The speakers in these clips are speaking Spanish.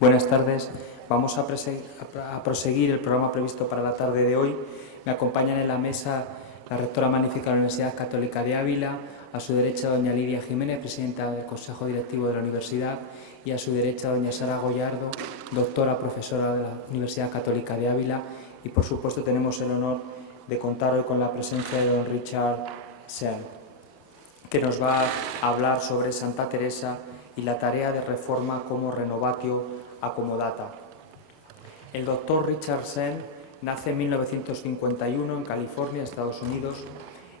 Buenas tardes. Vamos a proseguir el programa previsto para la tarde de hoy. Me acompañan en la mesa la rectora magnífica de la Universidad Católica de Ávila, a su derecha doña Lidia Jiménez, presidenta del Consejo Directivo de la Universidad, y a su derecha doña Sara Goyardo, doctora profesora de la Universidad Católica de Ávila, y por supuesto tenemos el honor de contar hoy con la presencia de don Richard Sen, que nos va a hablar sobre Santa Teresa y la tarea de reforma como renovatio accomodata. El doctor Richard Sen nace en 1951 en California, Estados Unidos.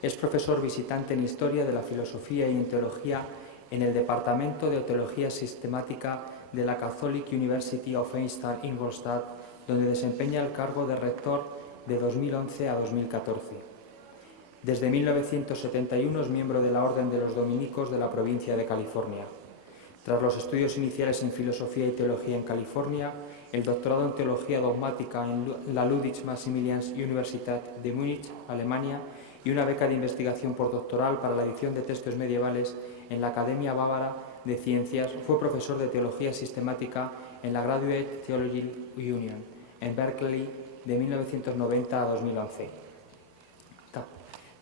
Es profesor visitante en Historia de la Filosofía y en Teología en el Departamento de Teología Sistemática de la Catholic University of Eichstätt, Ingolstadt, donde desempeña el cargo de rector de 2011 a 2014. Desde 1971 es miembro de la Orden de los Dominicos de la provincia de California. Tras los estudios iniciales en Filosofía y Teología en California, el doctorado en Teología Dogmática en la Ludwig-Maximilians-Universität de Múnich, Alemania, y una beca de investigación postdoctoral para la edición de textos medievales en la Academia Bávara de Ciencias, fue profesor de Teología Sistemática en la Graduate Theology Union, en Berkeley, de 1990 a 2011.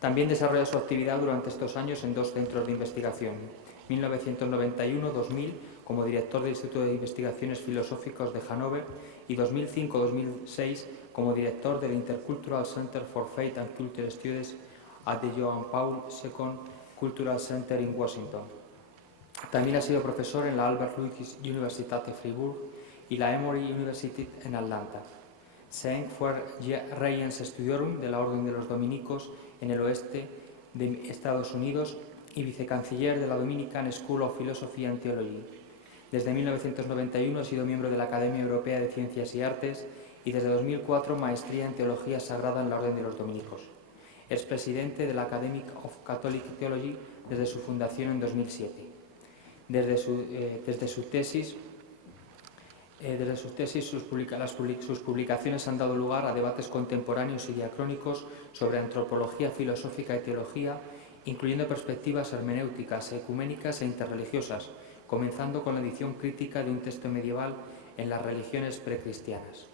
También desarrolla su actividad durante estos años en dos centros de investigación, 1991-2000 como director del Instituto de Investigaciones Filosóficas de Hannover y 2005-2006 como director del Intercultural Center for Faith and Culture Studies at the Johann Paul II Cultural Center in Washington. También ha sido profesor en la Albert-Ludwigs Universität de Fribourg y la Emory University en Atlanta. Sen fue Regens Studiorum de la Orden de los Dominicos en el oeste de Estados Unidos y vicecanciller de la Dominican School of Philosophy and Theology. Desde 1991 ha sido miembro de la Academia Europea de Ciencias y Artes y desde 2004 maestría en Teología Sagrada en la Orden de los Dominicos. Es presidente de la Academy of Catholic Theology desde su fundación en 2007. Desde sus tesis, sus publicaciones han dado lugar a debates contemporáneos y diacrónicos sobre antropología filosófica y teología, incluyendo perspectivas hermenéuticas, ecuménicas e interreligiosas, comenzando con la edición crítica de un texto medieval en las religiones precristianas.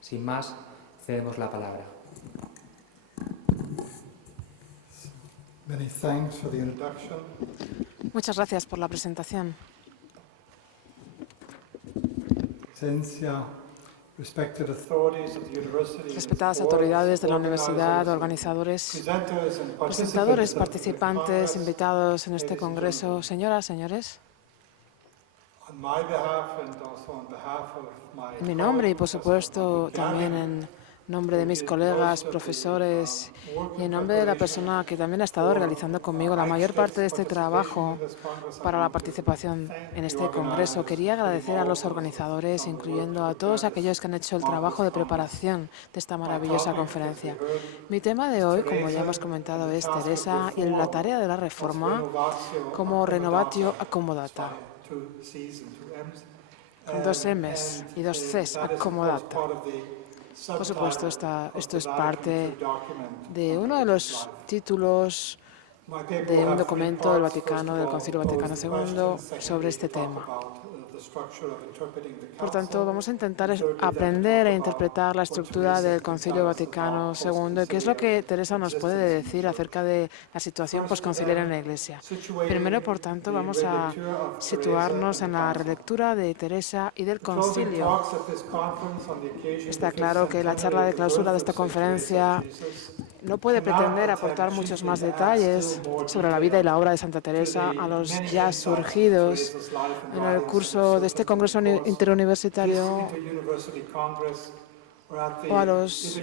Sin más, cedemos la palabra. Muchas gracias por la presentación. Respetadas autoridades de la universidad, organizadores, presentadores, participantes, invitados en este congreso, señoras, señores. En mi nombre y, por supuesto, también en nombre de mis colegas, profesores y en nombre de la persona que también ha estado realizando conmigo la mayor parte de este trabajo para la participación en este congreso, quería agradecer a los organizadores, incluyendo a todos aquellos que han hecho el trabajo de preparación de esta maravillosa conferencia. Mi tema de hoy, como ya hemos comentado, es Teresa y la tarea de la reforma como renovatio accomodata. Con dos M's y dos C's, accomodata. Por supuesto, esto es parte de uno de los títulos de un documento del Vaticano, del Concilio Vaticano II, sobre este tema. Por tanto, vamos a intentar aprender a interpretar la estructura del Concilio Vaticano II y qué es lo que Teresa nos puede decir acerca de la situación posconciliar en la Iglesia. Primero, por tanto, vamos a situarnos en la relectura de Teresa y del Concilio. Está claro que la charla de clausura de esta conferencia no puede pretender aportar muchos más detalles sobre la vida y la obra de Santa Teresa a los ya surgidos en el curso de este Congreso Interuniversitario o a los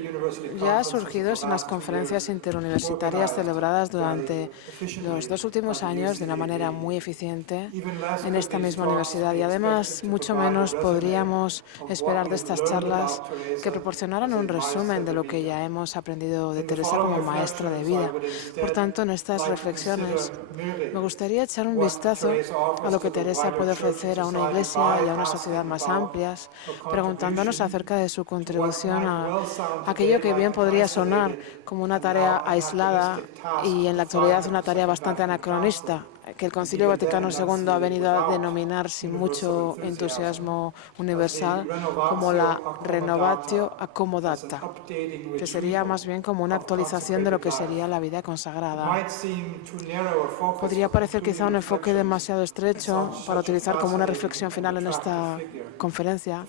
ya surgidos en las conferencias interuniversitarias celebradas durante los dos últimos años de una manera muy eficiente en esta misma universidad. Y además, mucho menos podríamos esperar de estas charlas que proporcionaran un resumen de lo que ya hemos aprendido de Teresa como maestra de vida. Por tanto, en estas reflexiones me gustaría echar un vistazo a lo que Teresa puede ofrecer a una iglesia y a una sociedad más amplias, preguntándonos acerca de su contribución a aquello que bien podría sonar como una tarea aislada y en la actualidad una tarea bastante anacronista, que el Concilio Vaticano II ha venido a denominar sin mucho entusiasmo universal como la Renovatio Accomodata, que sería más bien como una actualización de lo que sería la vida consagrada. Podría parecer quizá un enfoque demasiado estrecho para utilizar como una reflexión final en esta conferencia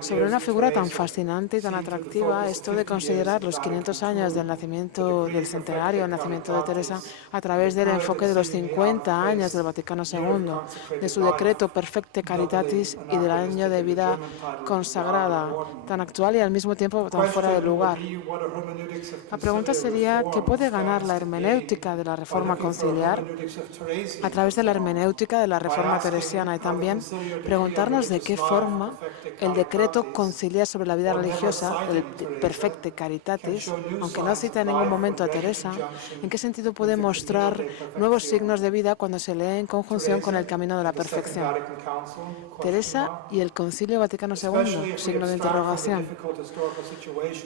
sobre una figura tan fascinante y tan atractiva. Esto de considerar los 500 años del nacimiento, del centenario del nacimiento de Teresa a través del enfoque de los 50 años del Vaticano II, de su decreto Perfecte Caritatis y del año de vida consagrada, tan actual y al mismo tiempo tan fuera de lugar. La pregunta sería, ¿qué puede ganar la hermenéutica de la Reforma conciliar a través de la hermenéutica de la Reforma teresiana? Y también preguntarnos de qué forma el decreto conciliar sobre la vida religiosa, el Perfecte Caritatis, aunque no cita en ningún momento a Teresa, ¿en qué sentido puede mostrar nuevos signos de vida cuando se lee en conjunción con el camino de la perfección? Teresa y el Concilio Vaticano II, signo de interrogación.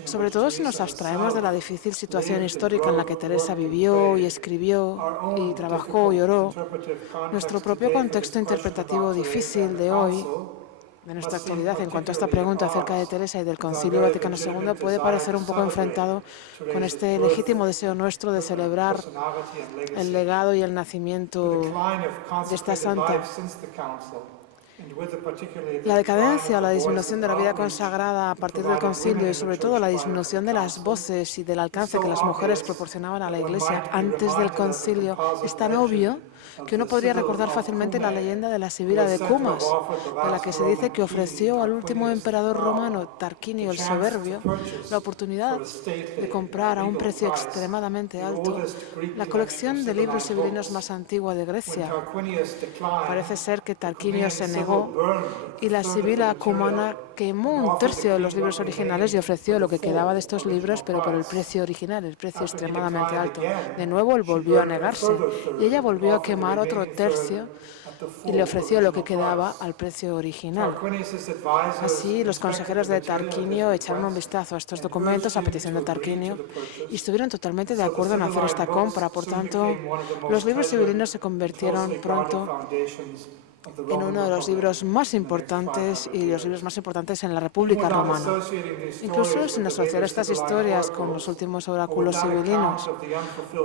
Sobre todo si nos abstraemos de la difícil situación histórica en la que Teresa vivió y escribió y trabajó y oró, nuestro propio contexto interpretativo difícil de hoy, de nuestra actualidad en cuanto a esta pregunta acerca de Teresa y del Concilio Vaticano II, puede parecer un poco enfrentado con este legítimo deseo nuestro de celebrar el legado y el nacimiento de esta santa. La decadencia o la disminución de la vida consagrada a partir del concilio y sobre todo la disminución de las voces y del alcance que las mujeres proporcionaban a la Iglesia antes del concilio es tan obvio que uno podría recordar fácilmente la leyenda de la Sibila de Cumas, de la que se dice que ofreció al último emperador romano, Tarquinio el Soberbio, la oportunidad de comprar a un precio extremadamente alto la colección de libros sibilinos más antigua de Grecia. Parece ser que Tarquinio se negó y la Sibila cumana quemó un tercio de los libros originales y ofreció lo que quedaba de estos libros, pero por el precio original, el precio extremadamente alto. De nuevo, él volvió a negarse y ella volvió a quemar otro tercio y le ofreció lo que quedaba al precio original. Así, los consejeros de Tarquinio echaron un vistazo a estos documentos a petición de Tarquinio y estuvieron totalmente de acuerdo en hacer esta compra. Por tanto, los libros sibilinos se convirtieron pronto en uno de los libros más importantes y los libros más importantes en la República Romana. Incluso sin asociar estas historias con los últimos oráculos sibilinos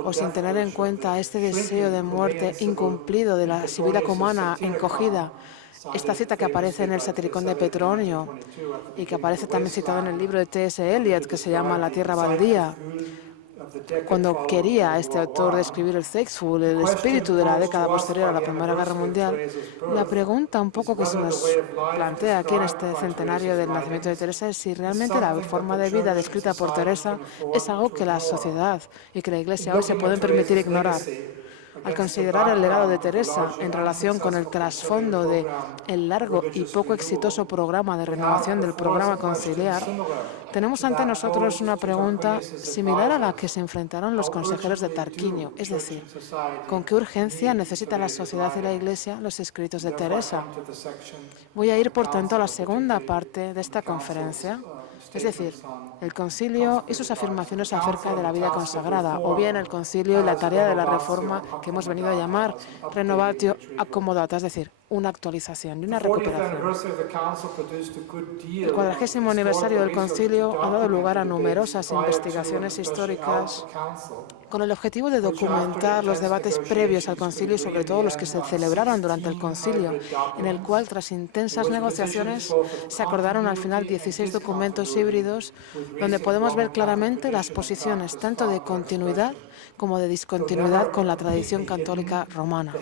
o sin tener en cuenta este deseo de muerte incumplido de la Sibila cumana encogida, esta cita que aparece en el Satiricón de Petronio y que aparece también citada en el libro de T.S. Eliot que se llama La tierra baldía, cuando quería este autor describir el Sexful, el espíritu de la década posterior a la Primera Guerra Mundial, la pregunta un poco que se nos plantea aquí en este centenario del nacimiento de Teresa es si realmente la forma de vida descrita por Teresa es algo que la sociedad y que la Iglesia hoy se pueden permitir ignorar. Al considerar el legado de Teresa en relación con el trasfondo del largo y poco exitoso programa de renovación del programa conciliar, tenemos ante nosotros una pregunta similar a la que se enfrentaron los consejeros de Tarquinio, es decir, ¿con qué urgencia necesita la sociedad y la Iglesia los escritos de Teresa? Voy a ir, por tanto, a la segunda parte de esta conferencia, es decir, el concilio y sus afirmaciones acerca de la vida consagrada, o bien el concilio y la tarea de la reforma que hemos venido a llamar Renovatio Accomodata, es decir, una actualización y una recuperación. El 40º aniversario del concilio ha dado lugar a numerosas investigaciones históricas con el objetivo de documentar los debates previos al concilio y sobre todo los que se celebraron durante el concilio, en el cual, tras intensas negociaciones, se acordaron al final 16 documentos híbridos donde podemos ver claramente las posiciones tanto de continuidad como de discontinuidad con la tradición católica romana.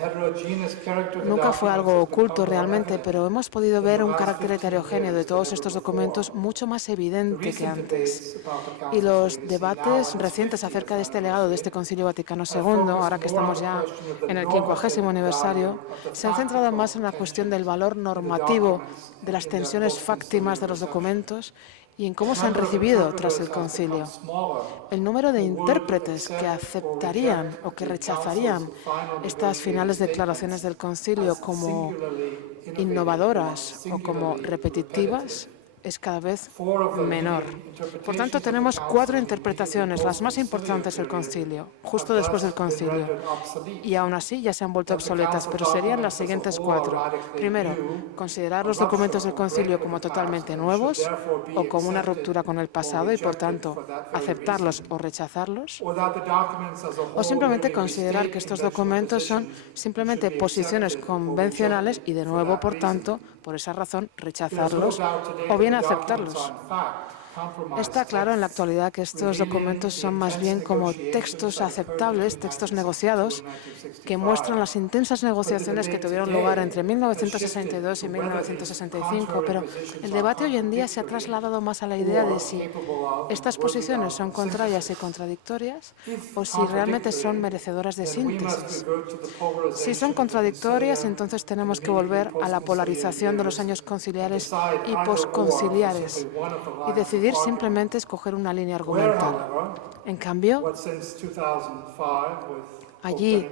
Nunca fue algo oculto realmente, pero hemos podido ver un carácter heterogéneo de todos estos documentos mucho más evidente que antes. Y los debates recientes acerca de este legado de este Concilio Vaticano II, ahora que estamos ya en el 50º aniversario, se han centrado más en la cuestión del valor normativo de las tensiones fáctimas de los documentos y en cómo se han recibido tras el concilio. El número de intérpretes que aceptarían o que rechazarían estas finales declaraciones del concilio como innovadoras o como repetitivas es cada vez menor. Por tanto, tenemos 4 interpretaciones, las más importantes del concilio, justo después del concilio. Y aún así ya se han vuelto obsoletas, pero serían las siguientes 4. Primero, considerar los documentos del concilio como totalmente nuevos o como una ruptura con el pasado y, por tanto, aceptarlos o rechazarlos. O simplemente considerar que estos documentos son simplemente posiciones convencionales y, de nuevo, por tanto, por esa razón, rechazarlos o bien aceptarlos. Está claro en la actualidad que estos documentos son más bien como textos aceptables, textos negociados, que muestran las intensas negociaciones que tuvieron lugar entre 1962 y 1965, pero el debate hoy en día se ha trasladado más a la idea de si estas posiciones son contrarias y contradictorias o si realmente son merecedoras de síntesis. Si son contradictorias, entonces tenemos que volver a la polarización de los años conciliares y posconciliares y decidir simplemente escoger una línea argumental. En cambio, allí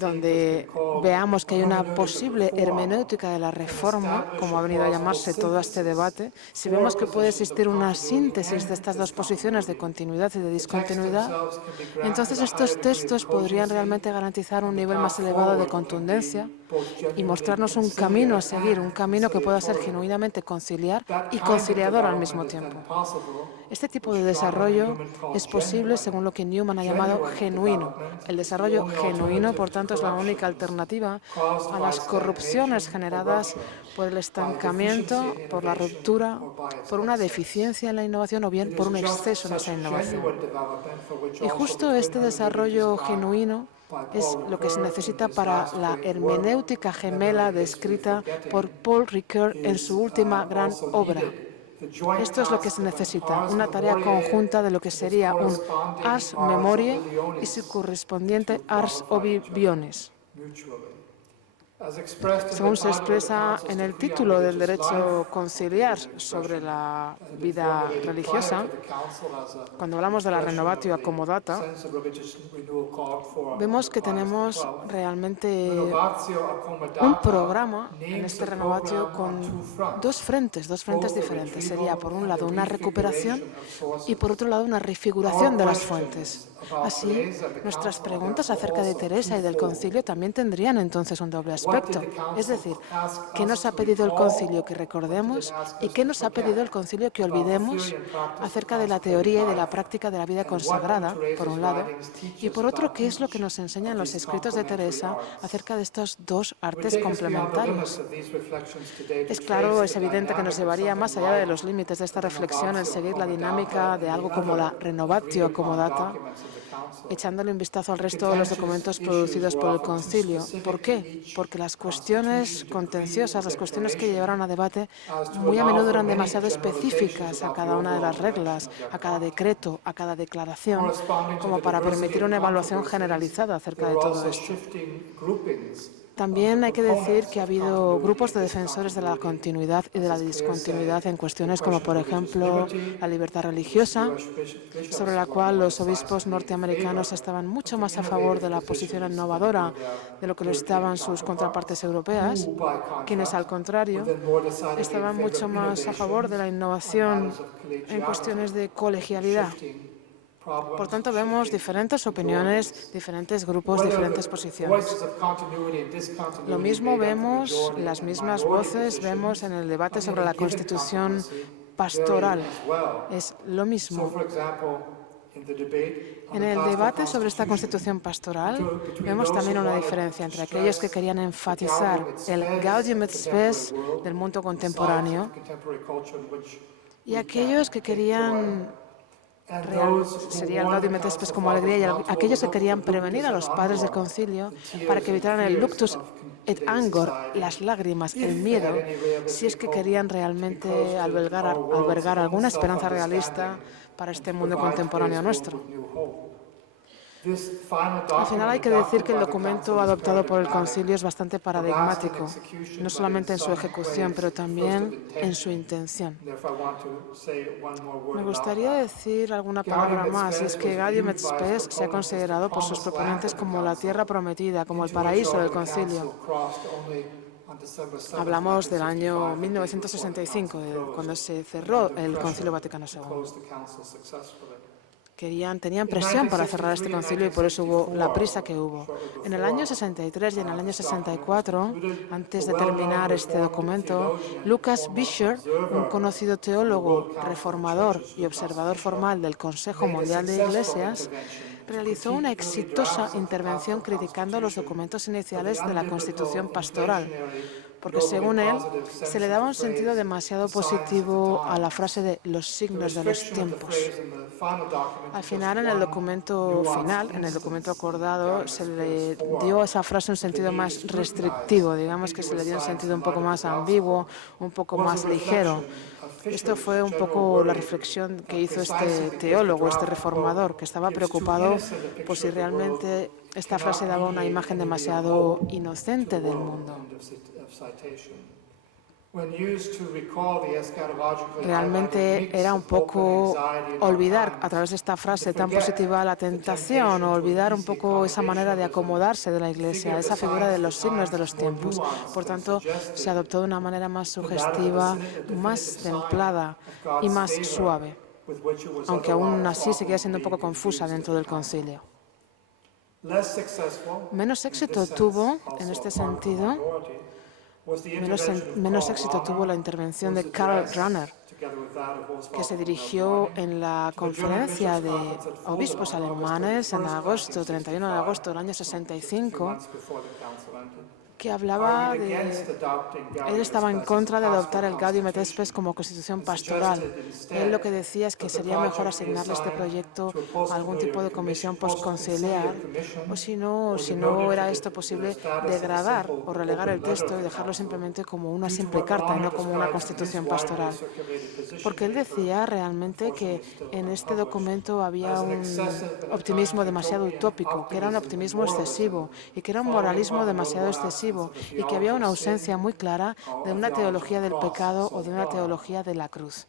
donde veamos que hay una posible hermenéutica de la reforma, como ha venido a llamarse todo este debate, si vemos que puede existir una síntesis de estas dos posiciones de continuidad y de discontinuidad, entonces estos textos podrían realmente garantizar un nivel más elevado de contundencia y mostrarnos un camino a seguir, un camino que pueda ser genuinamente conciliar y conciliador al mismo tiempo. Este tipo de desarrollo es posible según lo que Newman ha llamado genuino. El desarrollo genuino, por tanto, es la única alternativa a las corrupciones generadas por el estancamiento, por la ruptura, por una deficiencia en la innovación o bien por un exceso en esa innovación. Y justo este desarrollo genuino es lo que se necesita para la hermenéutica gemela descrita por Paul Ricoeur en su última gran obra. Esto es lo que se necesita, una tarea conjunta de lo que sería un ars memoriae y su correspondiente ars obibiones. Según se expresa en el título del derecho conciliar sobre la vida religiosa, cuando hablamos de la renovatio accomodata, vemos que tenemos realmente un programa en este renovatio con dos frentes diferentes. Sería, por un lado, una recuperación y, por otro lado, una refiguración de las fuentes. Así, nuestras preguntas acerca de Teresa y del concilio también tendrían entonces un doble aspecto. Es decir, ¿qué nos ha pedido el concilio que recordemos y qué nos ha pedido el concilio que olvidemos acerca de la teoría y de la práctica de la vida consagrada, por un lado, y por otro, qué es lo que nos enseñan los escritos de Teresa acerca de estos dos artes complementarios? Es claro, es evidente que nos llevaría más allá de los límites de esta reflexión el seguir la dinámica de algo como la renovatio accomodata, echándole un vistazo al resto de los documentos producidos por el concilio. ¿Por qué? Porque las cuestiones contenciosas, las cuestiones que llevaron a debate, muy a menudo eran demasiado específicas a cada una de las reglas, a cada decreto, a cada declaración, como para permitir una evaluación generalizada acerca de todo esto. También hay que decir que ha habido grupos de defensores de la continuidad y de la discontinuidad en cuestiones como, por ejemplo, la libertad religiosa, sobre la cual los obispos norteamericanos estaban mucho más a favor de la posición innovadora de lo que lo estaban sus contrapartes europeas, quienes, al contrario, estaban mucho más a favor de la innovación en cuestiones de colegialidad. Por tanto, vemos diferentes opiniones, diferentes grupos, diferentes posiciones. Lo mismo vemos, las mismas voces vemos en el debate sobre la constitución pastoral. Es lo mismo. En el debate sobre esta constitución pastoral vemos también una diferencia entre aquellos que querían enfatizar el Gaudium et Spes del mundo contemporáneo y aquellos que querían sería el Gaudium et Spes como alegría, y aquellos que querían prevenir a los padres del concilio para que evitaran el luctus et angor, las lágrimas, el miedo, si es que querían realmente albergar alguna esperanza realista para este mundo contemporáneo nuestro. Al final hay que decir que el documento adoptado por el concilio es bastante paradigmático, no solamente en su ejecución, pero también en su intención. Me gustaría decir alguna palabra más, y es que Gaudium et Spes se ha considerado por sus proponentes como la tierra prometida, como el paraíso del concilio. Hablamos del año 1965, cuando se cerró el Concilio Vaticano II. Tenían presión para cerrar este concilio y por eso hubo la prisa que hubo. En el año 63 y en el año 64, antes de terminar este documento, Lucas Bisher, un conocido teólogo, reformador y observador formal del Consejo Mundial de Iglesias, realizó una exitosa intervención criticando los documentos iniciales de la Constitución Pastoral, porque según él se le daba un sentido demasiado positivo a la frase de los signos de los tiempos. Al final, en el documento final, en el documento acordado, se le dio a esa frase un sentido más restrictivo, digamos que se le dio un sentido un poco más ambiguo, un poco más ligero. Esto fue un poco la reflexión que hizo este teólogo, este reformador, que estaba preocupado por si realmente esta frase daba una imagen demasiado inocente del mundo. Realmente era un poco olvidar a través de esta frase tan positiva la tentación o olvidar un poco esa manera de acomodarse de la Iglesia, esa figura de los signos de los tiempos. Por tanto, se adoptó de una manera más sugestiva, más templada y más suave, aunque aún así seguía siendo un poco confusa dentro del concilio. Menos éxito tuvo, en este sentido, menos éxito tuvo la intervención de Karl Rahner, que se dirigió en la conferencia de obispos alemanes en 31 de agosto del año 65, que hablaba él estaba en contra de adoptar el Gaudium et Spes como constitución pastoral. Él lo que decía es que sería mejor asignarle este proyecto a algún tipo de comisión postconciliar, o si no era esto posible, degradar o relegar el texto y dejarlo simplemente como una simple carta y no como una constitución pastoral. Porque él decía realmente que en este documento había un optimismo demasiado utópico, que era un optimismo excesivo y que era un moralismo demasiado excesivo, y que había una ausencia muy clara de una teología del pecado o de una teología de la cruz.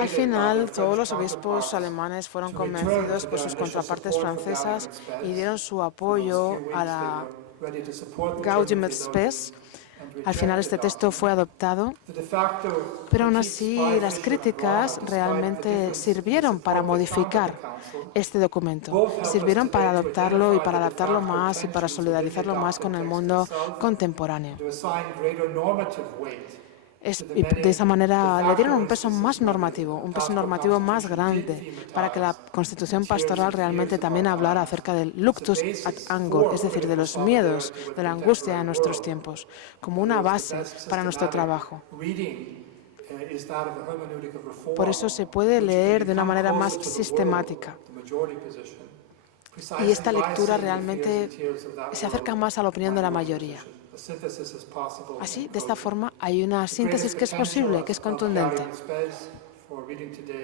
Al final, todos los obispos alemanes fueron convencidos por sus contrapartes francesas y dieron su apoyo a la Gaudium et Spes. Al final este texto fue adoptado, pero aún así las críticas realmente sirvieron para modificar este documento, sirvieron para adoptarlo y para adaptarlo más y para solidarizarlo más con el mundo contemporáneo. Y de esa manera le dieron un peso más normativo, un peso normativo más grande, para que la Constitución pastoral realmente también hablara acerca del luctus ad angor, es decir, de los miedos, de la angustia de nuestros tiempos, como una base para nuestro trabajo. Por eso se puede leer de una manera más sistemática. Y esta lectura realmente se acerca más a la opinión de la mayoría. Así, de esta forma, hay una síntesis que es posible, que es contundente.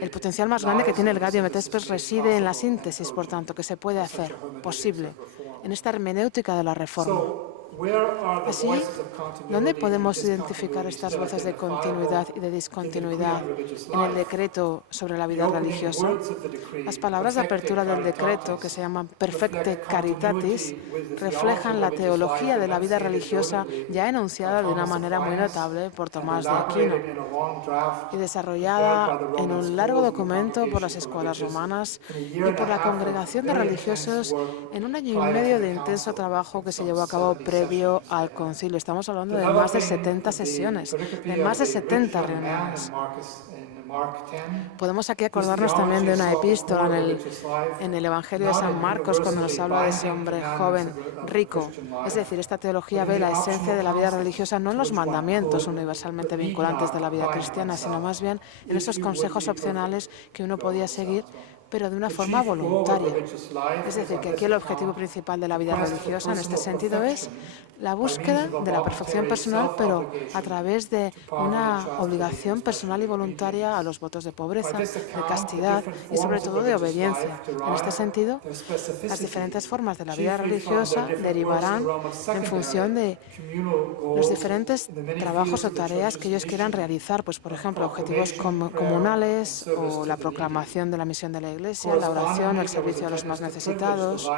El potencial más grande que tiene el Gaudium et Spes reside en la síntesis, por tanto, que se puede hacer posible en esta hermenéutica de la Reforma. Así, ¿dónde podemos identificar estas voces de continuidad y de discontinuidad en el decreto sobre la vida religiosa? Las palabras de apertura del decreto, que se llaman Perfecte Caritatis, reflejan la teología de la vida religiosa ya enunciada de una manera muy notable por Tomás de Aquino y desarrollada en un largo documento por las escuelas romanas y por la Congregación de Religiosos en un año y medio de intenso trabajo que se llevó a cabo previo al concilio. Estamos hablando de más de 70 sesiones, de más de 70 reuniones. Podemos aquí acordarnos también de una epístola en el Evangelio de San Marcos, cuando nos habla de ese hombre joven rico. Es decir, esta teología ve la esencia de la vida religiosa no en los mandamientos universalmente vinculantes de la vida cristiana, sino más bien en esos consejos opcionales que uno podía seguir, pero de una forma voluntaria. Es decir, que aquí el objetivo principal de la vida religiosa en este sentido es la búsqueda de la perfección personal, pero a través de una obligación personal y voluntaria a los votos de pobreza, de castidad y sobre todo de obediencia. En este sentido, las diferentes formas de la vida religiosa derivarán en función de los diferentes trabajos o tareas que ellos quieran realizar, pues por ejemplo, objetivos comunales o la proclamación de la misión de la Iglesia, Iglesia, la oración, el servicio a los más necesitados.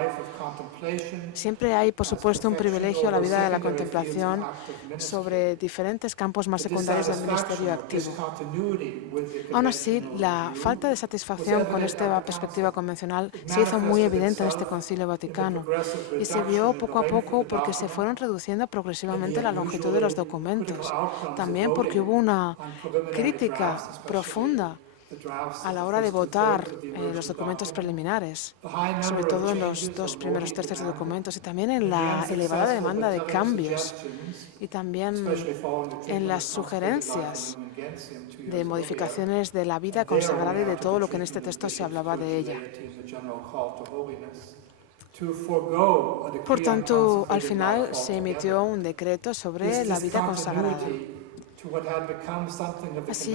Siempre hay, por supuesto, un privilegio a la vida de la contemplación sobre diferentes campos más secundarios del ministerio activo. Aún así, la falta de satisfacción con esta perspectiva convencional se hizo muy evidente en este Concilio Vaticano y se vio poco a poco porque se fueron reduciendo progresivamente la longitud de los documentos. También porque hubo una crítica profunda a la hora de votar los documentos preliminares, sobre todo en los 2 primeros tercios de documentos, y también en la elevada demanda de cambios, y también en las sugerencias de modificaciones de la vida consagrada y de todo lo que en este texto se hablaba de ella. Por tanto, al final se emitió un decreto sobre la vida consagrada. Así,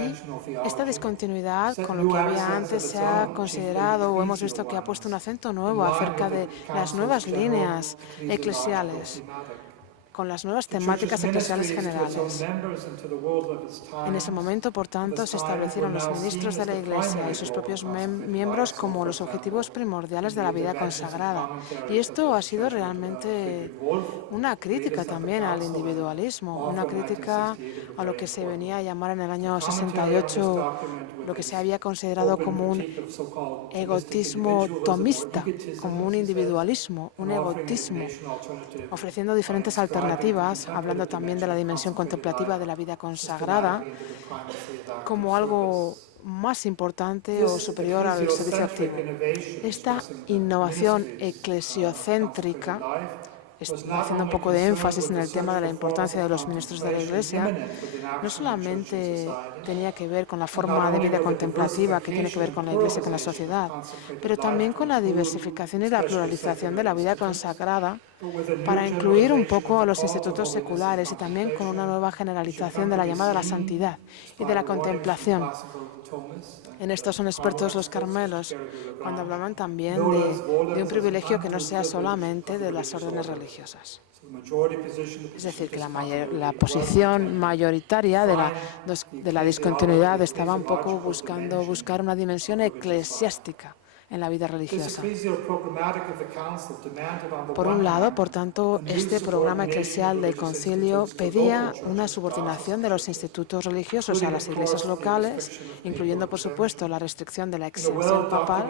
esta discontinuidad con lo que había antes se ha considerado o hemos visto que ha puesto un acento nuevo acerca de las nuevas líneas eclesiales, con las nuevas temáticas eclesiales generales. En ese momento, por tanto, se establecieron los ministros de la Iglesia y sus propios miembros como los objetivos primordiales de la vida consagrada. Y esto ha sido realmente una crítica también al individualismo, una crítica a lo que se venía a llamar en el año 68 lo que se había considerado como un egotismo tomista, como un individualismo, un egotismo, ofreciendo diferentes alternativas, hablando también de la dimensión contemplativa de la vida consagrada como algo más importante o superior al servicio activo. Esta innovación eclesiocéntrica, haciendo un poco de énfasis en el tema de la importancia de los ministros de la Iglesia, no solamente tenía que ver con la forma de vida contemplativa que tiene que ver con la Iglesia y con la sociedad, pero también con la diversificación y la pluralización de la vida consagrada para incluir un poco a los institutos seculares y también con una nueva generalización de la llamada a la santidad y de la contemplación. En esto son expertos los carmelos, cuando hablaban también de un privilegio que no sea solamente de las órdenes religiosas. Es decir, que la posición mayoritaria de la discontinuidad estaba un poco buscar una dimensión eclesiástica en la vida religiosa. Por un lado, por tanto, este programa eclesial del concilio pedía una subordinación de los institutos religiosos a las iglesias locales, incluyendo, por supuesto, la restricción de la exención papal.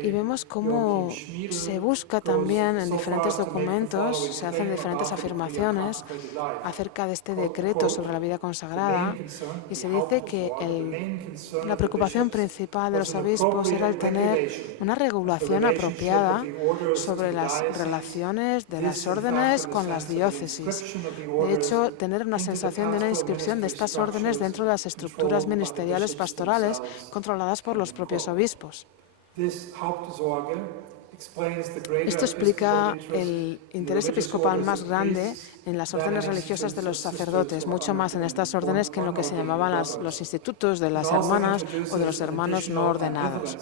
Y vemos cómo se busca también en diferentes documentos, se hacen diferentes afirmaciones acerca de este decreto sobre la vida consagrada, y se dice que la preocupación principal de los obispos era el tener una regulación apropiada sobre las relaciones de las órdenes con las diócesis. De hecho, tener una sensación de una inscripción de estas órdenes dentro de las estructuras ministeriales pastorales controladas por los propios obispos. Esto explica el interés episcopal más grande en las órdenes religiosas de los sacerdotes, mucho más en estas órdenes que en lo que se llamaban los institutos de las hermanas o de los hermanos no ordenados.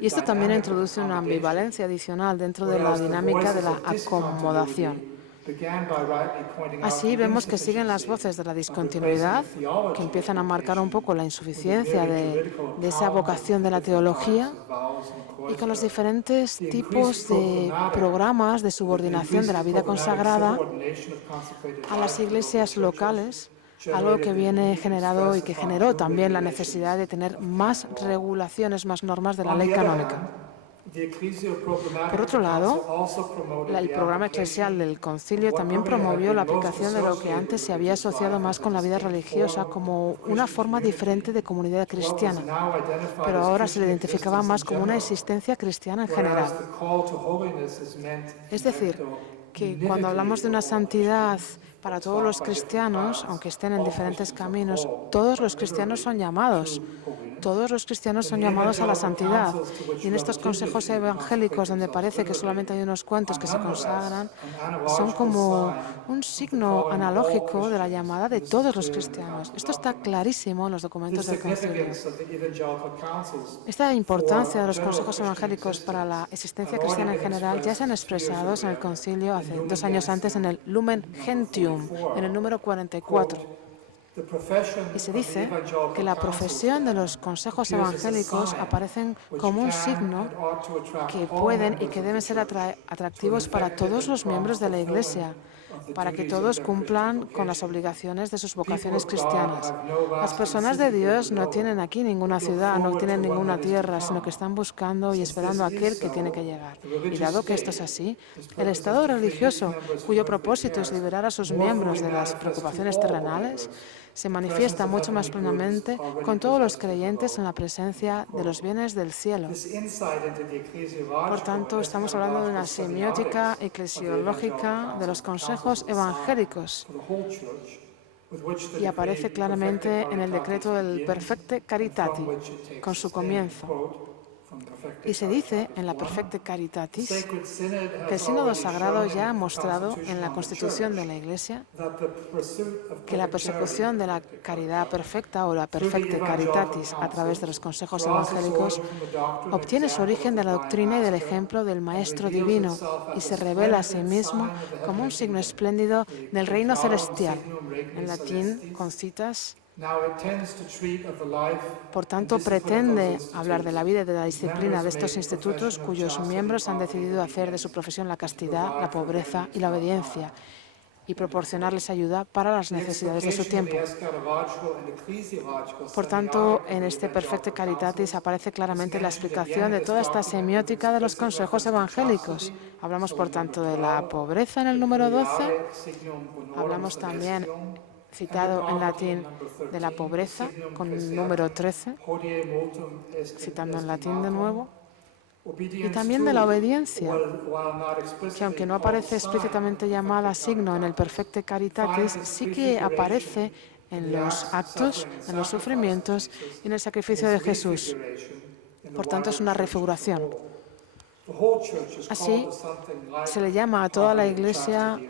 Y esto también introduce una ambivalencia adicional dentro de la dinámica de la acomodación. Así vemos que siguen las voces de la discontinuidad, que empiezan a marcar un poco la insuficiencia de esa vocación de la teología, y con los diferentes tipos de programas de subordinación de la vida consagrada a las iglesias locales, algo que viene generado y que generó también la necesidad de tener más regulaciones, más normas de la ley canónica. Por otro lado, el programa eclesial del concilio también promovió la aplicación de lo que antes se había asociado más con la vida religiosa como una forma diferente de comunidad cristiana, pero ahora se le identificaba más como una existencia cristiana en general. Es decir, que cuando hablamos de una santidad para todos los cristianos, aunque estén en diferentes caminos, todos los cristianos son llamados. Todos los cristianos son llamados a la santidad. Y en estos consejos evangélicos, donde parece que solamente hay unos cuantos que se consagran, son como un signo analógico de la llamada de todos los cristianos. Esto está clarísimo en los documentos del concilio. Esta importancia de los consejos evangélicos para la existencia cristiana en general ya se han expresado en el concilio hace 2 años antes en el Lumen Gentium, en el número 44. Y se dice que la profesión de los consejos evangélicos aparecen como un signo que pueden y que deben ser atractivos para todos los miembros de la Iglesia, para que todos cumplan con las obligaciones de sus vocaciones cristianas. Las personas de Dios no tienen aquí ninguna ciudad, no tienen ninguna tierra, sino que están buscando y esperando a aquel que tiene que llegar. Y dado que esto es así, el Estado religioso, cuyo propósito es liberar a sus miembros de las preocupaciones terrenales, se manifiesta mucho más plenamente con todos los creyentes en la presencia de los bienes del cielo. Por tanto, estamos hablando de una semiótica eclesiológica de los consejos evangélicos y aparece claramente en el decreto del Perfecte Caritati, con su comienzo. Y se dice en la Perfecte Caritatis que el Sínodo Sagrado ya ha mostrado en la Constitución de la Iglesia que la persecución de la caridad perfecta o la Perfecte Caritatis a través de los consejos evangélicos obtiene su origen de la doctrina y del ejemplo del Maestro Divino y se revela a sí mismo como un signo espléndido del reino celestial, en latín con citas. Por tanto, pretende hablar de la vida y de la disciplina de estos institutos cuyos miembros han decidido hacer de su profesión la castidad, la pobreza y la obediencia y proporcionarles ayuda para las necesidades de su tiempo. Por tanto, en este Perfecte Caritatis aparece claramente la explicación de toda esta semiótica de los consejos evangélicos. Hablamos, por tanto, de la pobreza en el número 12, hablamos también, citado en latín, de la pobreza, con el número 13, citando en latín de nuevo, y también de la obediencia, que aunque no aparece explícitamente llamada signo en el Perfecte Caritatis, sí que aparece en los actos, en los sufrimientos y en el sacrificio de Jesús. Por tanto, es una refiguración. Así, se le llama a toda la Iglesia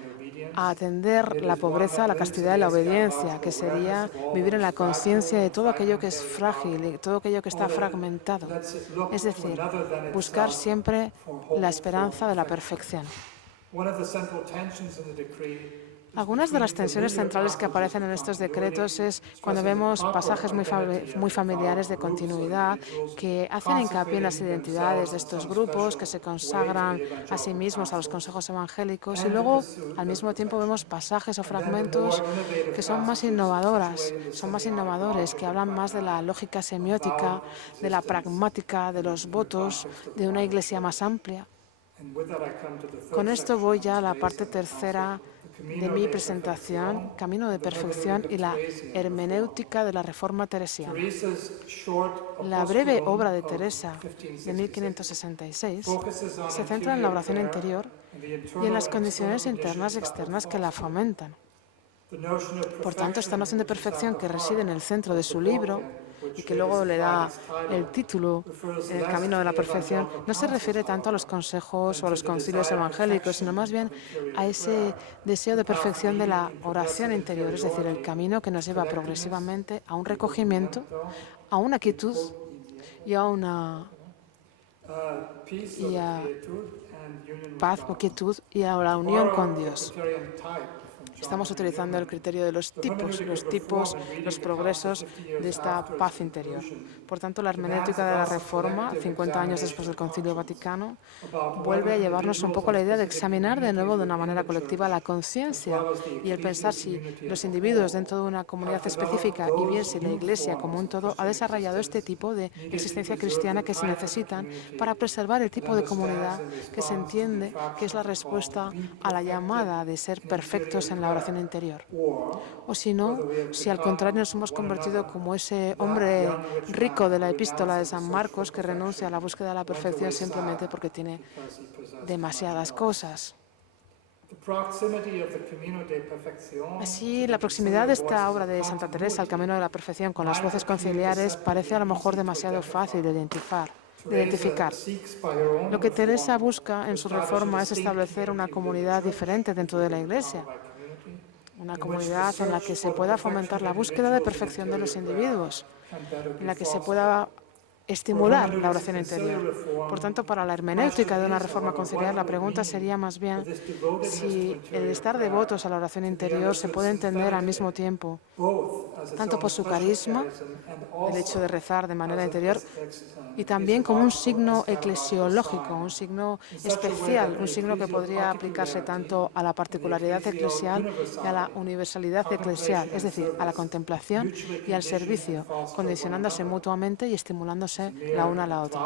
a atender la pobreza, la castidad y la obediencia, que sería vivir en la conciencia de todo aquello que es frágil y todo aquello que está fragmentado. Es decir, buscar siempre la esperanza de la perfección. Algunas de las tensiones centrales que aparecen en estos decretos es cuando vemos pasajes muy familiares de continuidad que hacen hincapié en las identidades de estos grupos que se consagran a sí mismos a los consejos evangélicos y luego al mismo tiempo vemos pasajes o fragmentos que son más innovadores, que hablan más de la lógica semiótica, de la pragmática, de los votos, de una iglesia más amplia. Con esto voy ya a la parte tercera de mi presentación, Camino de Perfección y la hermenéutica de la Reforma teresiana. La breve obra de Teresa de 1566 se centra en la oración interior y en las condiciones internas y externas que la fomentan. Por tanto, esta noción de perfección que reside en el centro de su libro y que luego le da el título en el camino de la perfección, no se refiere tanto a los consejos o a los concilios evangélicos, sino más bien a ese deseo de perfección de la oración interior, es decir, el camino que nos lleva progresivamente a un recogimiento, a una quietud y a una paz o quietud y a la unión con Dios. Estamos utilizando el criterio de los tipos, los progresos de esta paz interior. Por tanto, la hermenéutica de la Reforma, 50 años después del Concilio Vaticano, vuelve a llevarnos un poco a la idea de examinar de nuevo de una manera colectiva la conciencia y el pensar si los individuos dentro de una comunidad específica y bien si la Iglesia como un todo ha desarrollado este tipo de existencia cristiana que se necesitan para preservar el tipo de comunidad que se entiende que es la respuesta a la llamada de ser perfectos en la oración interior. O si no, si al contrario nos hemos convertido como ese hombre rico de la epístola de San Marcos que renuncia a la búsqueda de la perfección simplemente porque tiene demasiadas cosas. Así, la proximidad de esta obra de Santa Teresa al camino de la perfección con las voces conciliares parece a lo mejor demasiado fácil de identificar. Lo que Teresa busca en su reforma es establecer una comunidad diferente dentro de la Iglesia, una comunidad en la que se pueda fomentar la búsqueda de perfección de los individuos, en la que se pueda estimular la oración interior. Por tanto, para la hermenéutica de una reforma conciliar, la pregunta sería más bien si el estar devotos a la oración interior se puede entender al mismo tiempo, tanto por su carisma, el hecho de rezar de manera interior, y también como un signo eclesiológico, un signo especial, un signo que podría aplicarse tanto a la particularidad eclesial y a la universalidad eclesial, es decir, a la contemplación y al servicio, condicionándose mutuamente y estimulándose la una a la otra.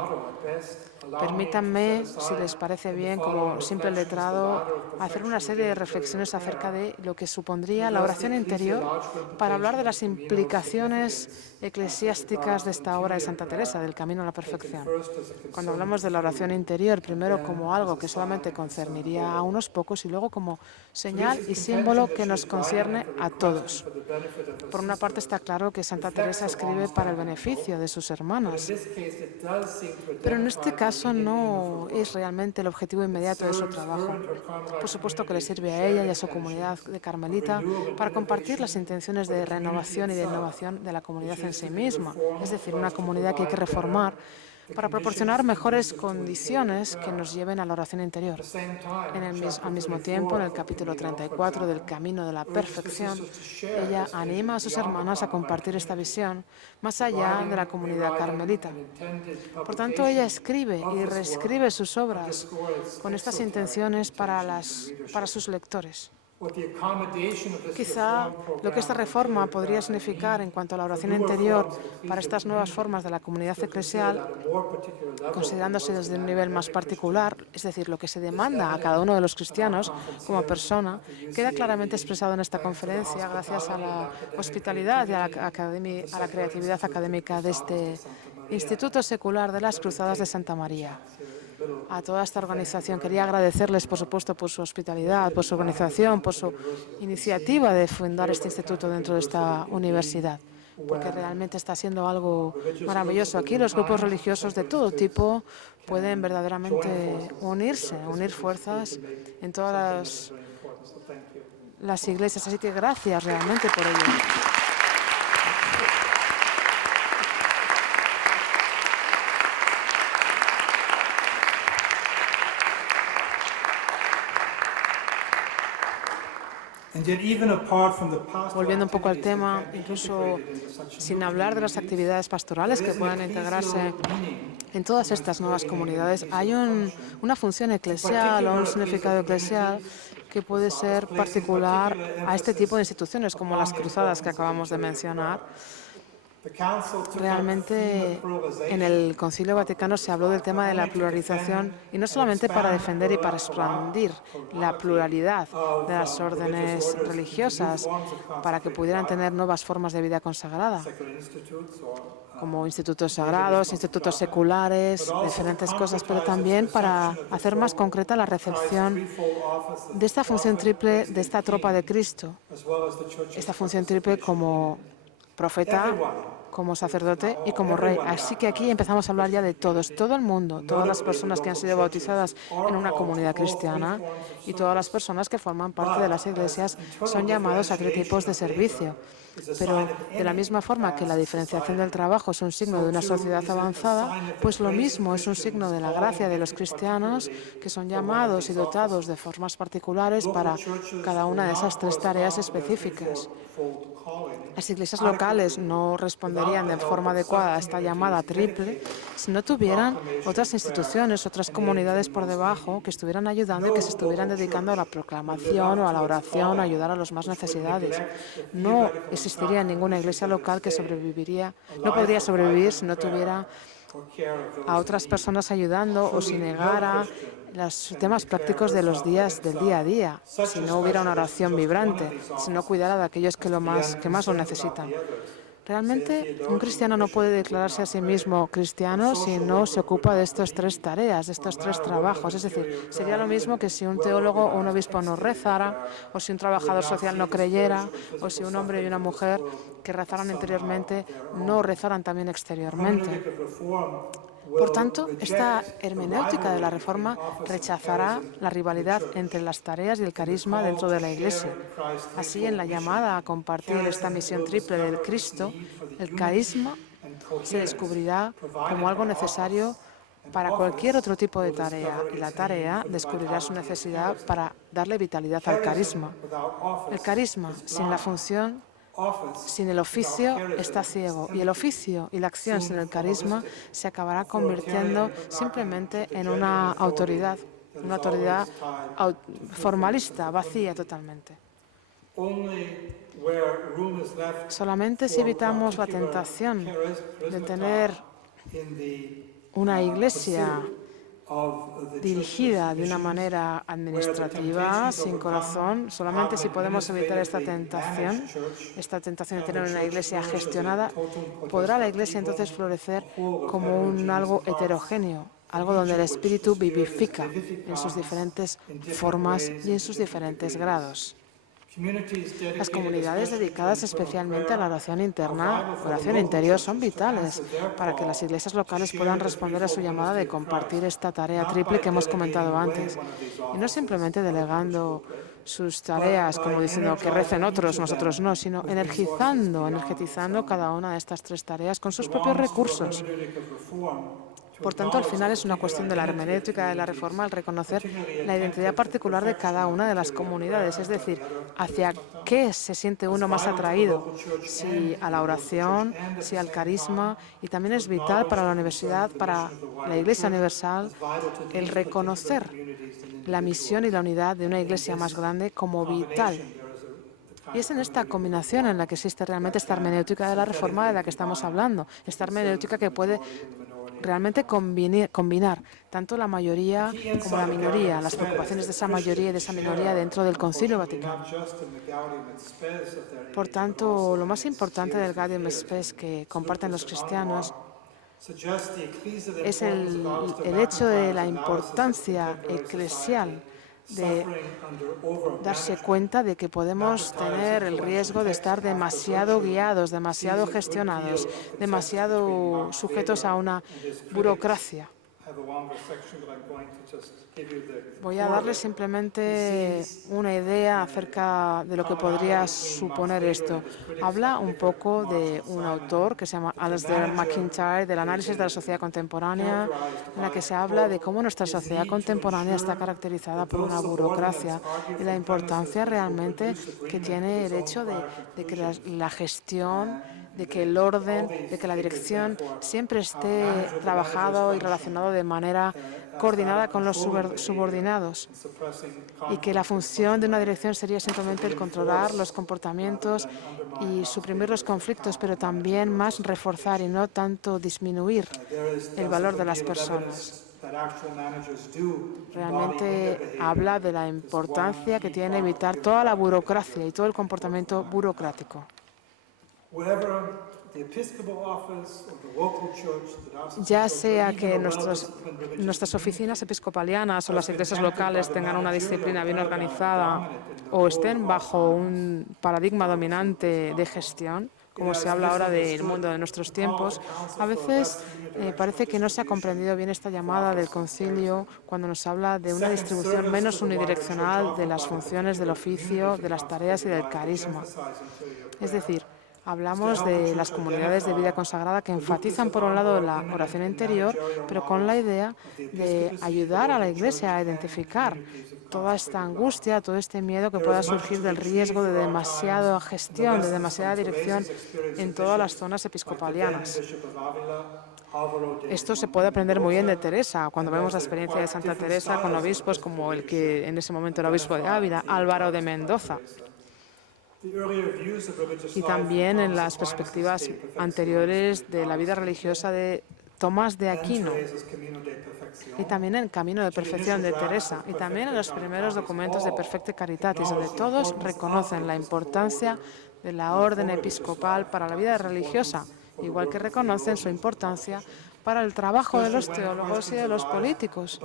Permítanme, si les parece bien, como simple letrado, hacer una serie de reflexiones acerca de lo que supondría la oración interior para hablar de las implicaciones eclesiásticas de esta obra de Santa Teresa, del Camino a la Perfección. Cuando hablamos de la oración interior, primero como algo que solamente concerniría a unos pocos y luego como señal y símbolo que nos concierne a todos. Por una parte está claro que Santa Teresa escribe para el beneficio de sus hermanas, pero en este caso no es realmente el objetivo inmediato de su trabajo. Por supuesto que le sirve a ella y a su comunidad de Carmelita para compartir las intenciones de renovación y de innovación de la comunidad en sí misma, es decir, una comunidad que hay que reformar para proporcionar mejores condiciones que nos lleven a la oración interior. Al mismo tiempo, en el capítulo 34 del Camino de la Perfección, ella anima a sus hermanas a compartir esta visión más allá de la comunidad carmelita. Por tanto, ella escribe y reescribe sus obras con estas intenciones para sus lectores. Quizá lo que esta reforma podría significar en cuanto a la oración interior para estas nuevas formas de la comunidad eclesial, considerándose desde un nivel más particular, es decir, lo que se demanda a cada uno de los cristianos como persona, queda claramente expresado en esta conferencia gracias a la hospitalidad y a la creatividad académica de este Instituto Secular de las Cruzadas de Santa María. A toda esta organización quería agradecerles, por supuesto, por su hospitalidad, por su organización, por su iniciativa de fundar este instituto dentro de esta universidad, porque realmente está siendo algo maravilloso. Aquí los grupos religiosos de todo tipo pueden verdaderamente unir fuerzas en todas las iglesias, así que gracias realmente por ello. Volviendo un poco al tema, incluso sin hablar de las actividades pastorales que puedan integrarse en todas estas nuevas comunidades, hay una función eclesial o un significado eclesial que puede ser particular a este tipo de instituciones como las cruzadas que acabamos de mencionar. Realmente en el Concilio Vaticano se habló del tema de la pluralización y no solamente para defender y para expandir la pluralidad de las órdenes religiosas para que pudieran tener nuevas formas de vida consagrada, como institutos sagrados, institutos seculares, diferentes cosas, pero también para hacer más concreta la recepción de esta función triple de esta tropa de Cristo, esta función triple como profeta, como sacerdote y como rey. Así que aquí empezamos a hablar ya de todos, todo el mundo, todas las personas que han sido bautizadas en una comunidad cristiana y todas las personas que forman parte de las iglesias son llamados a tres tipos de servicio. Pero de la misma forma que la diferenciación del trabajo es un signo de una sociedad avanzada, pues lo mismo es un signo de la gracia de los cristianos que son llamados y dotados de formas particulares para cada una de esas tres tareas específicas. Las iglesias locales no responderían de forma adecuada a esta llamada triple si no tuvieran otras instituciones, otras comunidades por debajo que estuvieran ayudando y que se estuvieran dedicando a la proclamación o a la oración, a ayudar a los más necesitados. No existiría ninguna iglesia local que no podría sobrevivir si no tuviera a otras personas ayudando o si negara los temas prácticos de los días del día a día, si no hubiera una oración vibrante, si no cuidara de aquellos que más lo necesitan. Realmente, un cristiano no puede declararse a sí mismo cristiano si no se ocupa de estas tres tareas, de estos tres trabajos. Es decir, sería lo mismo que si un teólogo o un obispo no rezara, o si un trabajador social no creyera, o si un hombre y una mujer que rezaran interiormente no rezaran también exteriormente. Por tanto, esta hermenéutica de la Reforma rechazará la rivalidad entre las tareas y el carisma dentro de la Iglesia. Así, en la llamada a compartir esta misión triple del Cristo, el carisma se descubrirá como algo necesario para cualquier otro tipo de tarea, y la tarea descubrirá su necesidad para darle vitalidad al carisma. El carisma, sin la función, sin el oficio, está ciego, y el oficio y la acción sin el carisma se acabará convirtiendo simplemente en una autoridad formalista, vacía totalmente. Solamente si evitamos la tentación de tener una iglesia dirigida de una manera administrativa, sin corazón, solamente si podemos evitar esta tentación de tener una iglesia gestionada, podrá la iglesia entonces florecer como un algo heterogéneo, algo donde el Espíritu vivifica en sus diferentes formas y en sus diferentes grados. Las comunidades dedicadas especialmente a la oración interna, oración interior, son vitales para que las iglesias locales puedan responder a su llamada de compartir esta tarea triple que hemos comentado antes. Y no simplemente delegando sus tareas, como diciendo que recen otros, nosotros no, sino energetizando cada una de estas tres tareas con sus propios recursos. Por tanto, al final es una cuestión de la hermenéutica de la reforma al reconocer la identidad particular de cada una de las comunidades, es decir, hacia qué se siente uno más atraído, si a la oración, si al carisma, y también es vital para la universidad, para la Iglesia Universal, el reconocer la misión y la unidad de una iglesia más grande como vital. Y es en esta combinación en la que existe realmente esta hermenéutica de la reforma de la que estamos hablando, esta hermenéutica que puede realmente combinar tanto la mayoría como la minoría, las preocupaciones de esa mayoría y de esa minoría dentro del Concilio Vaticano. Por tanto, lo más importante del Gaudium Spes que comparten los cristianos es el hecho de la importancia eclesial de darse cuenta de que podemos tener el riesgo de estar demasiado guiados, demasiado gestionados, demasiado sujetos a una burocracia. Voy a darles simplemente una idea acerca de lo que podría suponer esto. Habla un poco de un autor que se llama Alasdair MacIntyre, del análisis de la sociedad contemporánea, en la que se habla de cómo nuestra sociedad contemporánea está caracterizada por una burocracia y la importancia realmente que tiene el hecho de que la gestión, de que el orden, de que la dirección siempre esté trabajado y relacionado de manera coordinada con los subordinados, y que la función de una dirección sería simplemente el controlar los comportamientos y suprimir los conflictos, pero también más reforzar y no tanto disminuir el valor de las personas. Realmente habla de la importancia que tiene evitar toda la burocracia y todo el comportamiento burocrático. Ya sea que nuestras oficinas episcopalianas o las iglesias locales tengan una disciplina bien organizada o estén bajo un paradigma dominante de gestión, como se habla ahora del mundo de nuestros tiempos, a veces parece que no se ha comprendido bien esta llamada del concilio cuando nos habla de una distribución menos unidireccional de las funciones del oficio, de las tareas y del carisma. Es decir, hablamos de las comunidades de vida consagrada que enfatizan, por un lado, la oración interior, pero con la idea de ayudar a la Iglesia a identificar toda esta angustia, todo este miedo que pueda surgir del riesgo de demasiada gestión, de demasiada dirección en todas las zonas episcopalianas. Esto se puede aprender muy bien de Teresa, cuando vemos la experiencia de Santa Teresa con obispos como el que en ese momento era obispo de Ávila, Álvaro de Mendoza. Y también en las perspectivas anteriores de la vida religiosa de Tomás de Aquino, y también en el Camino de Perfección de Teresa, y también en los primeros documentos de Perfecte Caritatis, donde todos reconocen la importancia de la orden episcopal para la vida religiosa, igual que reconocen su importancia para el trabajo de los teólogos y de los políticos,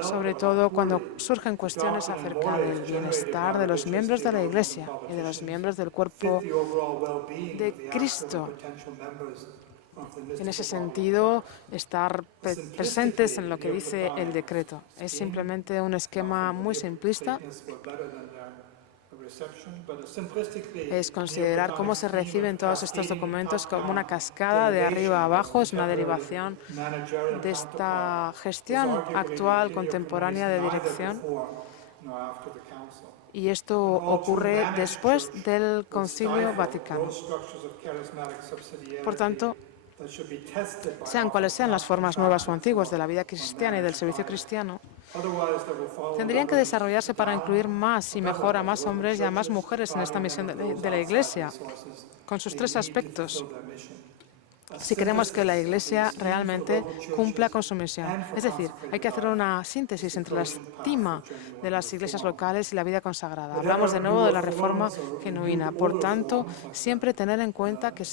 sobre todo cuando surgen cuestiones acerca del bienestar de los miembros de la Iglesia y de los miembros del cuerpo de Cristo. En ese sentido, estar presentes en lo que dice el decreto. Es simplemente un esquema muy simplista, Es considerar cómo se reciben todos estos documentos como una cascada de arriba a abajo, es una derivación de esta gestión actual, contemporánea de dirección. Y esto ocurre después del Concilio Vaticano. Por tanto, sean cuales sean las formas nuevas o antiguas de la vida cristiana y del servicio cristiano, tendrían que desarrollarse para incluir más y mejor a más hombres y a más mujeres en esta misión de la Iglesia, con sus tres aspectos, si queremos que la Iglesia realmente cumpla con su misión. Es decir, hay que hacer una síntesis entre la estima de las iglesias locales y la vida consagrada. Hablamos de nuevo de la reforma genuina. Por tanto, siempre tener en cuenta que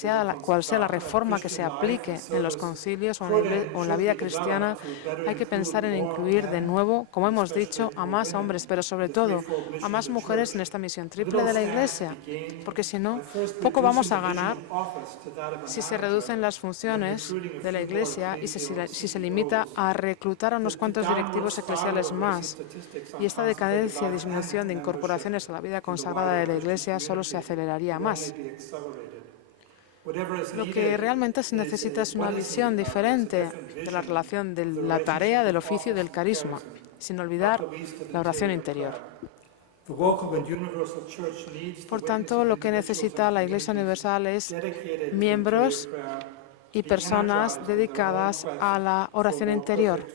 cual sea la reforma que se aplique en los concilios o en la vida cristiana, hay que pensar en incluir de nuevo, como hemos dicho, a más hombres, pero sobre todo a más mujeres en esta misión triple de la Iglesia, porque si no, poco vamos a ganar si se reducen las funciones de la Iglesia y si se limita a reclutar a unos cuantos directivos eclesiales más. Y esta decadencia y disminución de incorporaciones a la vida consagrada de la Iglesia solo se aceleraría más. Lo que realmente se necesita es una visión diferente de la relación de la tarea, del oficio y del carisma, sin olvidar la oración interior. Por tanto, lo que necesita la Iglesia Universal es miembros y personas dedicadas a la oración interior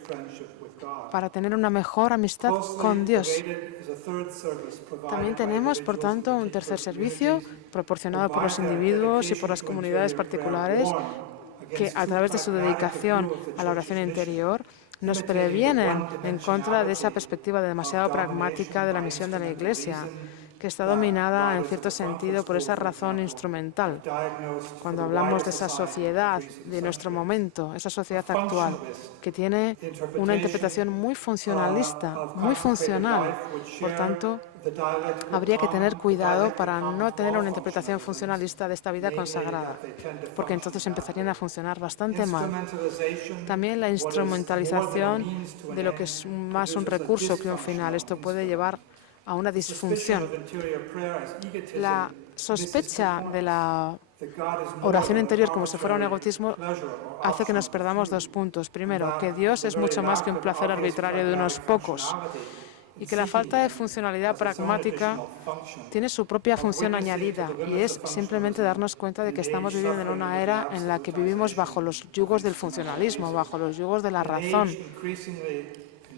para tener una mejor amistad con Dios. También tenemos, por tanto, un tercer servicio proporcionado por los individuos y por las comunidades particulares que, a través de su dedicación a la oración interior, nos previenen en contra de esa perspectiva demasiado pragmática de la misión de la Iglesia, que está dominada en cierto sentido por esa razón instrumental. Cuando hablamos de esa sociedad de nuestro momento, esa sociedad actual, que tiene una interpretación muy funcionalista, muy funcional, por tanto, habría que tener cuidado para no tener una interpretación funcionalista de esta vida consagrada, porque entonces empezarían a funcionar bastante mal. También la instrumentalización de lo que es más un recurso que un final. Esto puede llevar a una disfunción. La sospecha de la oración interior como si fuera un egoísmo hace que nos perdamos dos puntos. Primero, que Dios es mucho más que un placer arbitrario de unos pocos y que la falta de funcionalidad pragmática tiene su propia función añadida y es simplemente darnos cuenta de que estamos viviendo en una era en la que vivimos bajo los yugos del funcionalismo, bajo los yugos de la razón,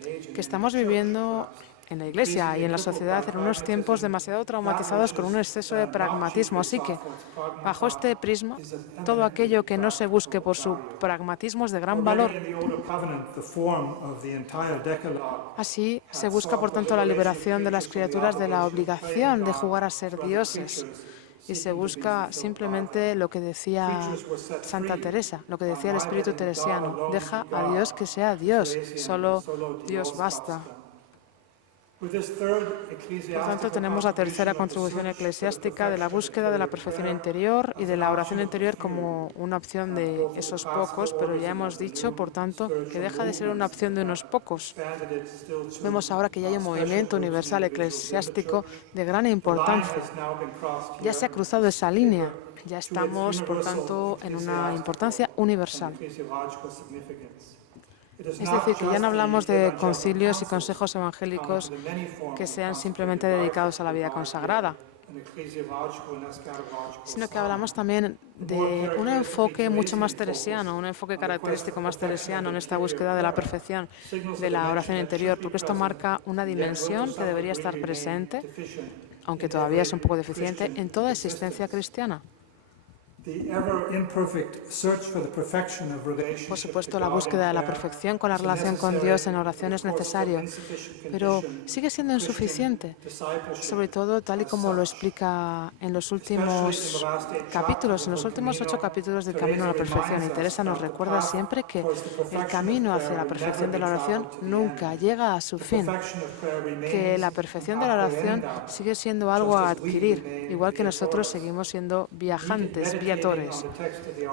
que estamos viviendo en la Iglesia y en la sociedad en unos tiempos demasiado traumatizados con un exceso de pragmatismo. Así que, bajo este prisma, todo aquello que no se busque por su pragmatismo es de gran valor. Así, se busca, por tanto, la liberación de las criaturas de la obligación de jugar a ser dioses. Y se busca simplemente lo que decía Santa Teresa, lo que decía el espíritu teresiano: deja a Dios que sea Dios, solo Dios basta. Por tanto, tenemos la tercera contribución eclesiástica de la búsqueda de la perfección interior y de la oración interior como una opción de esos pocos, pero ya hemos dicho, por tanto, que deja de ser una opción de unos pocos. Vemos ahora que ya hay un movimiento universal eclesiástico de gran importancia. Ya se ha cruzado esa línea. Ya estamos, por tanto, en una importancia universal. Es decir, que ya no hablamos de concilios y consejos evangélicos que sean simplemente dedicados a la vida consagrada, sino que hablamos también de un enfoque mucho más teresiano, un enfoque característico más teresiano en esta búsqueda de la perfección de la oración interior, porque esto marca una dimensión que debería estar presente, aunque todavía es un poco deficiente, en toda existencia cristiana. Por supuesto, la búsqueda de la perfección con la relación con Dios en oración es necesario, pero sigue siendo insuficiente, sobre todo tal y como lo explica en los últimos capítulos, en los últimos 8 capítulos del Camino a la Perfección. Y Teresa nos recuerda siempre que el camino hacia la perfección de la oración nunca llega a su fin, que la perfección de la oración sigue siendo algo a adquirir, igual que nosotros seguimos siendo viajantes, viajeros.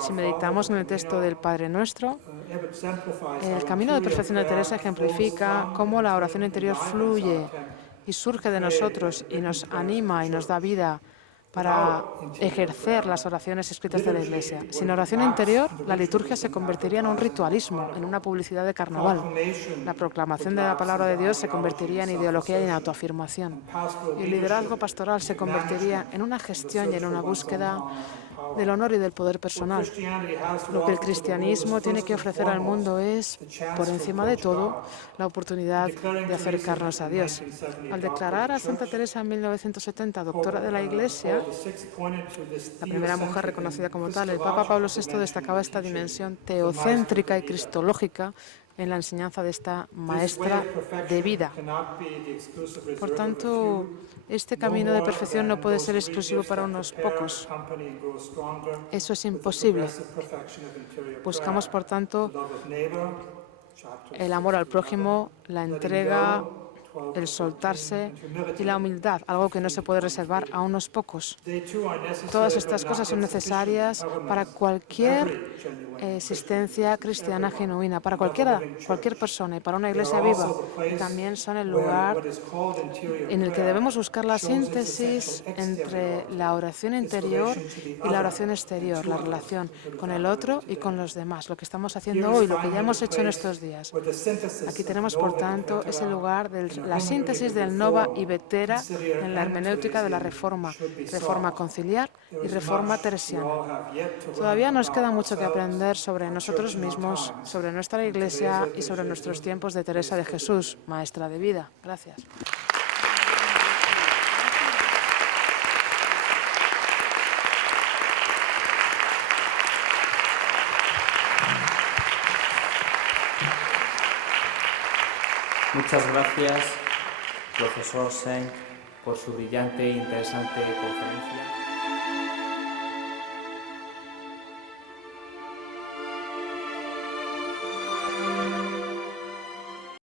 Si meditamos en el texto del Padre Nuestro, el camino de perfección de Teresa ejemplifica cómo la oración interior fluye y surge de nosotros y nos anima y nos da vida para ejercer las oraciones escritas de la Iglesia. Sin oración interior, la liturgia se convertiría en un ritualismo, en una publicidad de carnaval. La proclamación de la palabra de Dios se convertiría en ideología y en autoafirmación. Y el liderazgo pastoral se convertiría en una gestión y en una búsqueda del honor y del poder personal. Lo que el cristianismo tiene que ofrecer al mundo es, por encima de todo, la oportunidad de acercarnos a Dios. Al declarar a Santa Teresa en 1970 doctora de la Iglesia, la primera mujer reconocida como tal, el Papa Pablo VI destacaba esta dimensión teocéntrica y cristológica en la enseñanza de esta maestra de vida. Por tanto, este camino de perfección no puede ser exclusivo para unos pocos. Eso es imposible. Buscamos, por tanto, el amor al prójimo, la entrega, el soltarse y la humildad, algo que no se puede reservar a unos pocos. Todas estas cosas son necesarias para cualquier existencia cristiana genuina, para cualquier persona y para una iglesia viva. Y también son el lugar en el que debemos buscar la síntesis entre la oración interior y la oración exterior, la relación con el otro y con los demás, lo que estamos haciendo hoy, lo que ya hemos hecho en estos días. Aquí tenemos, por tanto, ese lugar de la síntesis del Nova y Vetera en la hermenéutica de la Reforma, Reforma conciliar y Reforma teresiana. Todavía nos queda mucho que aprender sobre nosotros mismos, sobre nuestra Iglesia y sobre nuestros tiempos de Teresa de Jesús, maestra de vida. Gracias. Muchas gracias, profesor Schenk, por su brillante e interesante conferencia.